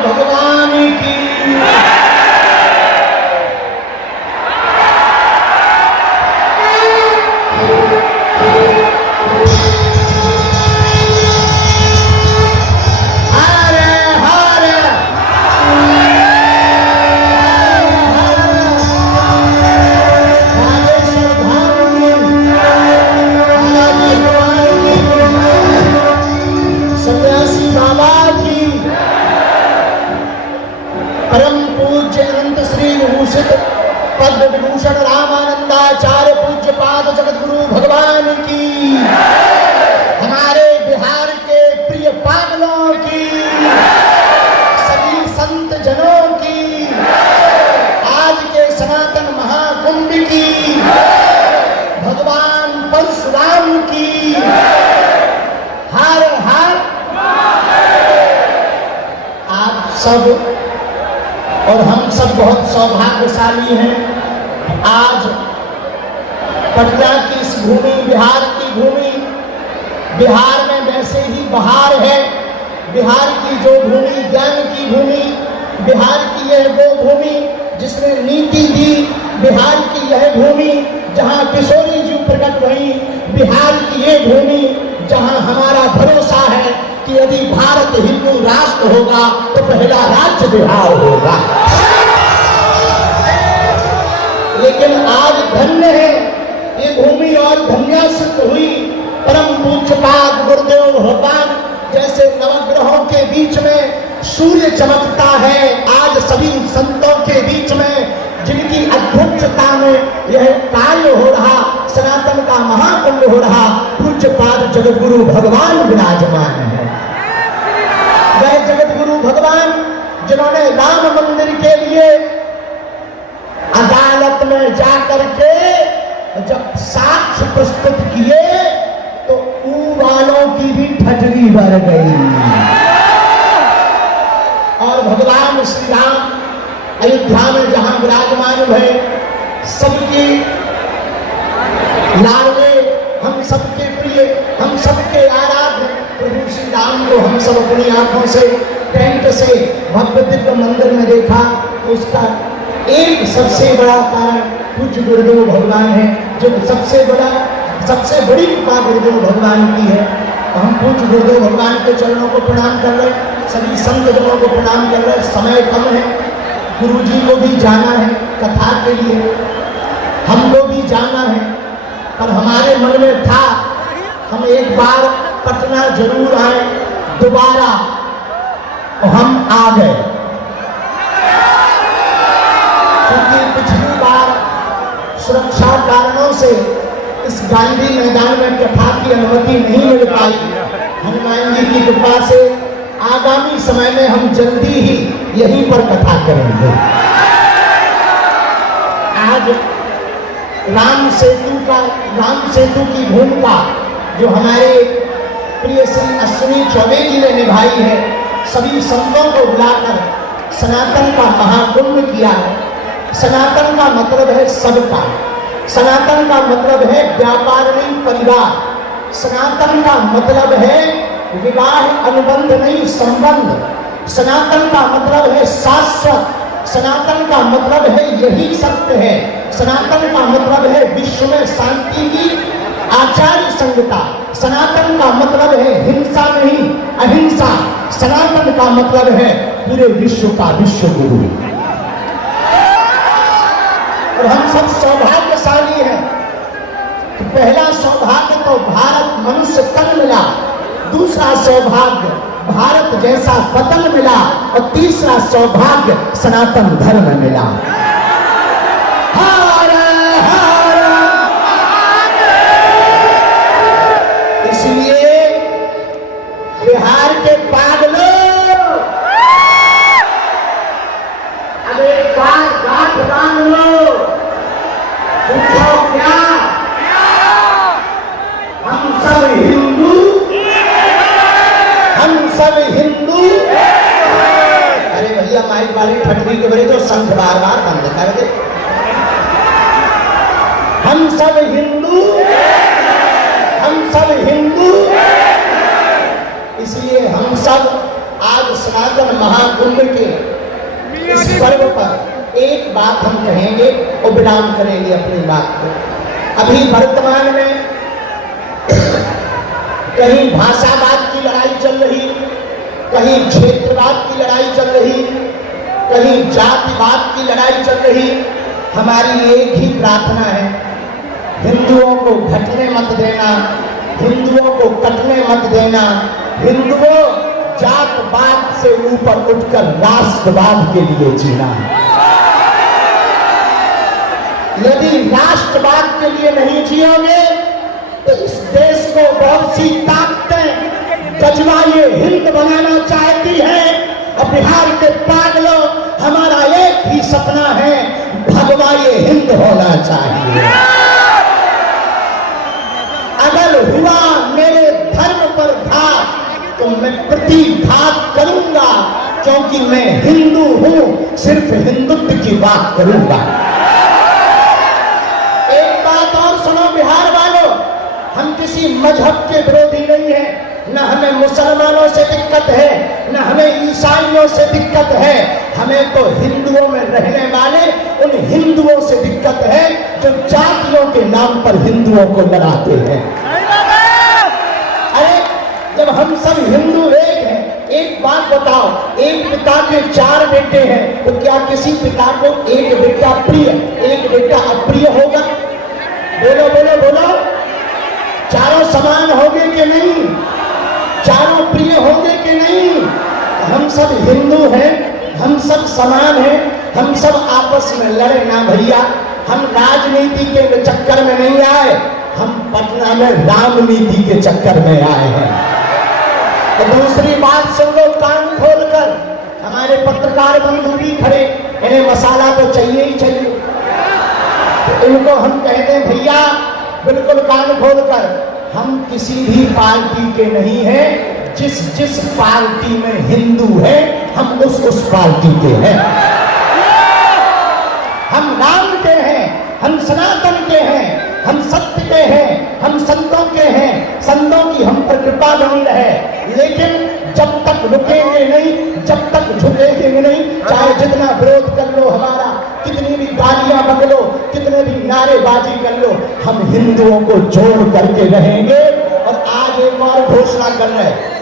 भगवान की। परम पूज्य अनंत श्री विभूषित पद्म विभूषण रामानंदाचार्य पूज्य पाद जगतगुरु भगवान की, हमारे बिहार के प्रिय पागलों की, सभी संत जनों की, आज के सनातन महाकुंभ की, भगवान परशुराम की, हर हर। आप सब और हम सब बहुत सौभाग्यशाली हैं। आज पटना की इस भूमि, बिहार की भूमि, बिहार में वैसे ही बहार है। बिहार की जो भूमि ज्ञान की भूमि, बिहार की यह वो भूमि जिसने नीति दी, बिहार की यह भूमि जहाँ किशोरी जी प्रकट हुई, बिहार की ये भूमि जहाँ हमारा भरोसा है कि यदि भारत हिंदू राष्ट्र होगा तो पहला राज्य बिहार होगा। लेकिन आज धन्य है ये भूमि और धन्य सिद्ध हुई। परम पूज्यपाद गुरुदेव भगवान जैसे नवग्रहों के बीच में सूर्य चमकता है, आज सभी संतों के बीच में जिनकी अध्यक्षता में यह कार्य हो रहा, सनातन का महाकुंभ हो रहा, पूज्यपाद जगतगुरु भगवान विराजमान है। वह जगतगुरु भगवान जिन्होंने राम मंदिर के लिए अदालत में जाकर के जब साक्ष्य प्रस्तुत किए तो ऊ वालों की भी ठटरी भर गई। और भगवान श्री राम अयोध्या में जहां विराजमान हुए, सबके लाडले, हम सबके प्रिय, हम सबके आराध्य प्रभु श्री राम को हम सब अपनी आंखों से टेंट से भव्य दिव्य मंदिर में देखा। उसका एक सबसे बड़ा कारण पूज्य गुरुदेव भगवान है, जो सबसे बड़ी कृपा गुरुदेव भगवान की है। हम पूज्य गुरुदेव भगवान के चरणों को प्रणाम कर रहे, सभी संत जनों को प्रणाम कर रहे। समय कम है, गुरु जी को भी जाना है कथा के लिए, हमको भी जाना है, पर हमारे मन में था हम एक बार पटना जरूर आए दोबारा, और हम आ गए। क्योंकि पिछली बार सुरक्षा कारणों से इस गांधी मैदान में कथा की अनुमति नहीं मिल पाई। हनुमान जी की कृपा से आगामी समय में हम जल्दी ही यहीं पर कथा करेंगे। आज राम सेतु की भूमिका जो हमारे प्रिय श्री अश्विनी चौबे जी ने निभाई है, सभी संतों को बुलाकर सनातन का महाकुंभ किया है। सनातन का मतलब है सबका, सनातन का मतलब है व्यापार नहीं परिवार, सनातन का मतलब है विवाह अनुबंध नहीं संबंध, सनातन का मतलब है शाश्वत, सनातन का मतलब है यही सत्य है, सनातन का मतलब है विश्व में शांति की आचार्य संहिता, सनातन का मतलब है हिंसा नहीं अहिंसा, सनातन का मतलब है पूरे विश्व का विश्व गुरु। और हम सब सौभाग्यशाली हैं। पहला सौभाग्य तो भारत मनुष्य तन मिला, दूसरा सौभाग्य भारत जैसा वतन मिला, और तीसरा सौभाग्य सनातन धर्म मिला। इसलिए बिहार के पागलों, अब एक बार गांठ बांध लो, पूछो क्या हम सब हिंदू, हम सब हिंदू। अरे भैया माइक वाली ठटरी के बड़े तो संघ बार बार बंद कर दे। हम सब हिंदू, हम सब हिंदू। इसलिए हम सब आज सनातन सनातन महाकुंभ के इस पर्व पर एक बात हम कहेंगे और विराम करेंगे अपनी बात को। अभी वर्तमान में कहीं भाषावाद की लड़ाई चल रही, कहीं क्षेत्रवाद की लड़ाई चल रही, कहीं जातिवाद की लड़ाई चल रही। हमारी एक ही प्रार्थना है, हिंदुओं को घटने मत देना, हिंदुओं को कटने मत देना। हिंदुओं जातवाद से ऊपर उठकर राष्ट्रवाद के लिए जीना है। यदि राष्ट्रवाद के लिए नहीं जियोगे तो इस देश को बहुत सी ताकतें गजवाए हिंद बनाना चाहती हैं। और बिहार के पागलों, हमारा एक ही सपना है, भगवाए हिंद होना चाहिए। अगर हुआ मेरे धर्म पर घात तो मैं प्रतिघात करूंगा, क्योंकि मैं हिंदू हूं, सिर्फ हिंदुत्व की बात करूंगा। एक बात और सुनो बिहार वालों, हम किसी मजहब के विरोधी नहीं हैं, न हमें मुसलमानों से दिक्कत है, न हमें ईसाइयों से दिक्कत है। हमें तो हिंदुओं में रहने वाले उन हिंदुओं से दिक्कत है जो जातियों के नाम पर हिंदुओं को लड़ाते हैं। अरे जब हम सब हिंदू एक हैं, एक बात बताओ, एक पिता के 4 बेटे हैं तो क्या किसी पिता को एक बेटा प्रिय, एक बेटा अप्रिय होगा? बोलो बोलो बोलो, चारों समान होंगे कि नहीं? चारों प्रिय होंगे कि नहीं? हम सब हिंदू हैं, हम सब समान हैं, हम सब आपस में लड़े ना भैया। हम राजनीति के चक्कर में नहीं आए, हम पटना में रामनीति के चक्कर में आए हैं। तो दूसरी बात सुन लो कान खोलकर, हमारे पत्रकार बंधु भी खड़े, इन्हें मसाला तो चाहिए ही चाहिए। तो इनको हम कहते हैं भैया बिल्कुल कान खोलकर, हम किसी भी पार्टी के नहीं हैं। जिस पार्टी में हिंदू है हम उस पार्टी के हैं। हम राम के हैं, हम सनातन के हैं, हम सत्य के हैं, हम संतों के हैं, संतों की हम पर कृपा बनी रहे। लेकिन जब तक रुकेंगे नहीं, जब तक झुकेंगे नहीं, चाहे जितना विरोध कर लो हमारा, कितनी भी गालियां बक लो, कितने भी नारेबाजी कर लो, हम हिंदुओं को जोड़ करके रहेंगे। और आज एक और घोषणा कर रहे हैं,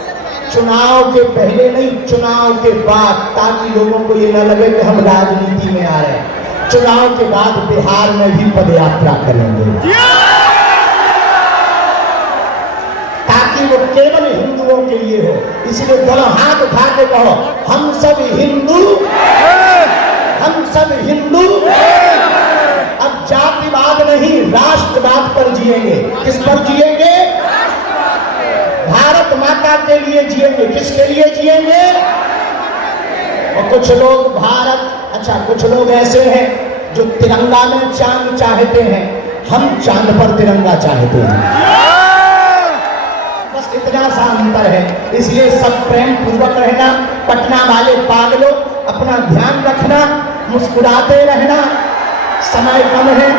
चुनाव के पहले नहीं, चुनाव के बाद, ताकि लोगों को ये न लगे कि हम राजनीति में आ रहे हैं। चुनाव के बाद बिहार में भी पदयात्रा करेंगे, ताकि वो केवल हिंदुओं के लिए हो। इसलिए दोनों हाथ उठा के कहो, हम सब हिंदू, हम सब हिंदू। अब जातिवाद नहीं, राष्ट्रवाद पर जिएंगे। किस पर जिएंगे? भारत माता के लिए जिएंगे। किसके लिए जिएंगे? और कुछ लोग भारत, अच्छा कुछ लोग ऐसे हैं जो तिरंगा में चांद चाहते हैं, हम चांद पर तिरंगा चाहते हैं। बस इतना सा अंतर है। इसलिए सब प्रेम पूर्वक रहना। पटना वाले पागलों, अपना ध्यान रखना, मुस्कुराते रहना। समय कम है,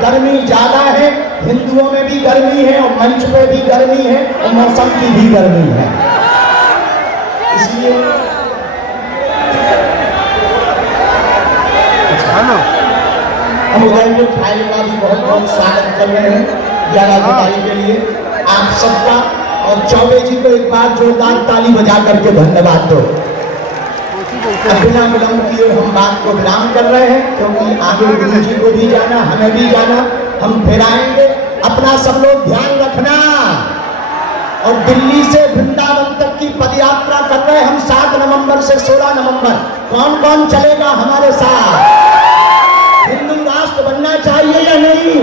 गर्मी ज्यादा है, हिंदुओं में भी गर्मी है और मंच पे भी गर्मी है और मौसम की भी गर्मी है। इसलिए हम उदयपुर फाइल का भी बहुत बहुत स्वागत कर रहे हैं 11 जुलाई के लिए आप सबका। और चौबे जी को एक बार जोरदार ताली बजा करके धन्यवाद दो। बिना विलंब किए हम बात को विराम कर रहे हैं, क्योंकि आगे गुरु जी को भी जाना, हमें भी जाना, हम फिर आएंगे। अपना सब लोग ध्यान रखना। और दिल्ली से वृंदावन तक की पदयात्रा कर रहे हैं हम 7 नवंबर से 16 नवंबर। कौन कौन चलेगा हमारे साथ? हिंदू राष्ट्र बनना चाहिए या नहीं?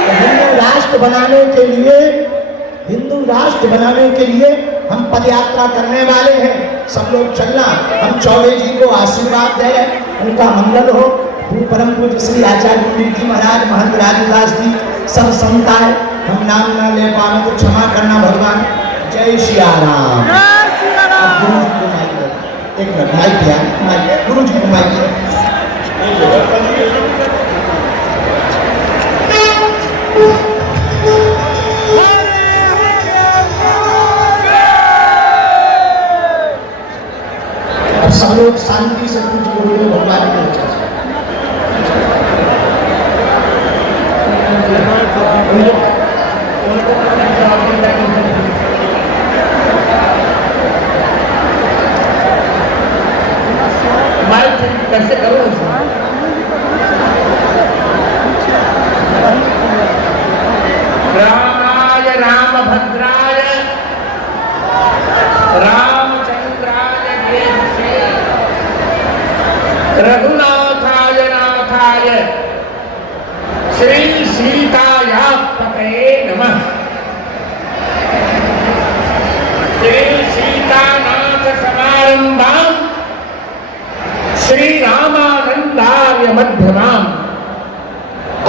तो हिंदू राष्ट्र बनाने के लिए, हिंदू राष्ट्र बनाने के लिए हम पदयात्रा करने वाले हैं। सब लोग चलना। हम चौबे जी को आशीर्वाद दे रहे हैं, उनका मंगल हो। परम पूज्य श्री आचार्य पंडित जी महाराज, महंत राजदास जी, सब संत आए, हम नाम न ले पाए तो क्षमा करना भगवान। जय सिया राम। गुरु जी को माइक दो, एक मिनट माइक दिया, माइक गुरु जी को माइक दिया। सब लोग शांति से पूज्य गुरुदेव भगवान की चर्चा। कैसे करो रामाय रामभद्राय रामचंद्राय वेदसे रघुनाथाय नाथाय श्री सीतायापतये नमः। श्री सीतानाथ समारंभां श्री रामानंदार्य मध्यमाम्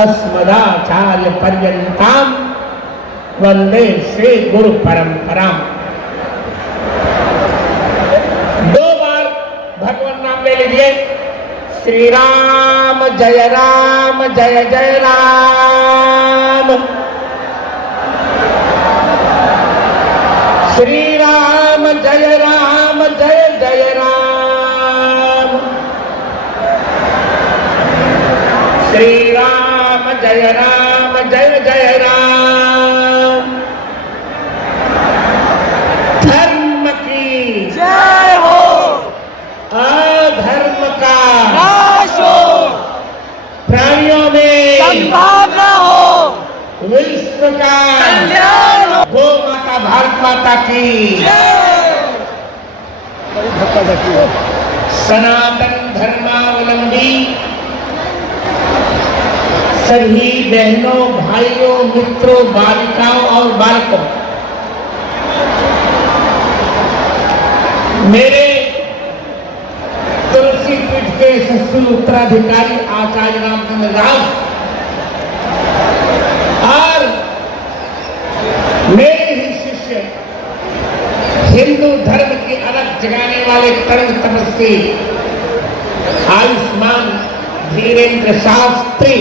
अस्मदाचार्य पर्यंताम् वंदे श्री गुरु परंपराम्। दो बार भगवान नाम ले लीजिए। श्री राम जय जय राम। श्री राम जय जय राम। श्री राम जय जय राम। धर्म की जय हो, अधर्म का नाश हो, प्राणियों में संभावना हो, विश्व का कल्याण हो। गो माता भारत माता की सनातन धर्मावलंबी सभी बहनों, भाइयों, मित्रों, बालिकाओं और बालकों, मेरे तुलसी पीठ के ससुर उत्तराधिकारी आचार्य रामचंद्र दास और मेरे ही शिष्य हिंदू धर्म की अलग जगाने वाले कर्म तपस्वी आयुष्मान धीरेन्द्र शास्त्री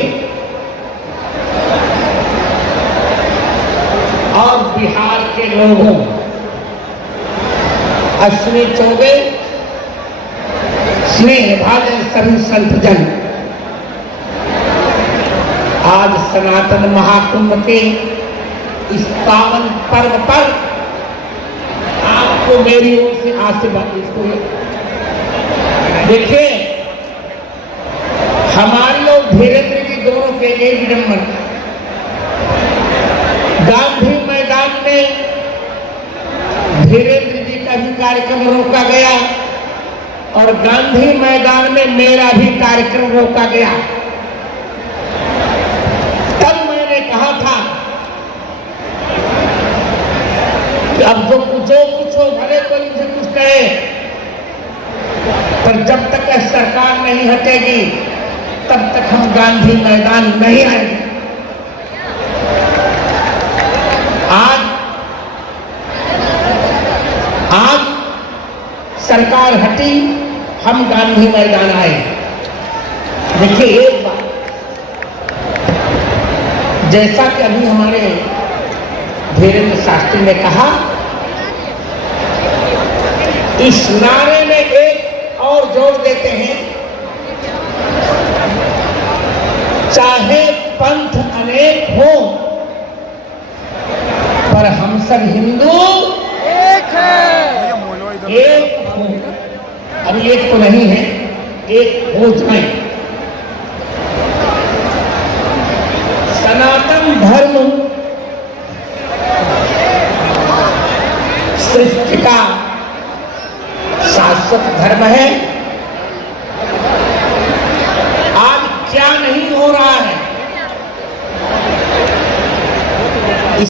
और बिहार के लोगों, अश्विनी चौबे, स्नेह भाजन सभी संतजन, आज सनातन महाकुंभ के इस पावन पर्व पर आपको मेरी ओर से आशीर्वाद। इसको देखिए, हमारे लोग धीरेन्द्र जी दोनों के एक विडंबन। गांधी मैदान में धीरेन्द्र जी का भी कार्यक्रम रोका गया और गांधी मैदान में मेरा भी कार्यक्रम रोका गया। तब मैंने कहा था कि अब जो कुछ हो भले कोई मुझे कुछ कहे, पर जब तक सरकार नहीं हटेगी तब तक हम गांधी मैदान नहीं आएंगे। आज सरकार हटी, हम गांधी मैदान आए। देखिए एक बात, जैसा कि अभी हमारे धीरेन्द्र शास्त्री ने कहा, इस नारे में एक और जोड़ देते हैं, चाहे पंथ अनेक हो पर हम सब हिंदू एक है। एक हो। अभी एक तो नहीं है, एक हो जाए। सनातन धर्म सृष्टि का शाश्वत धर्म है। आज क्या नहीं हो रहा है,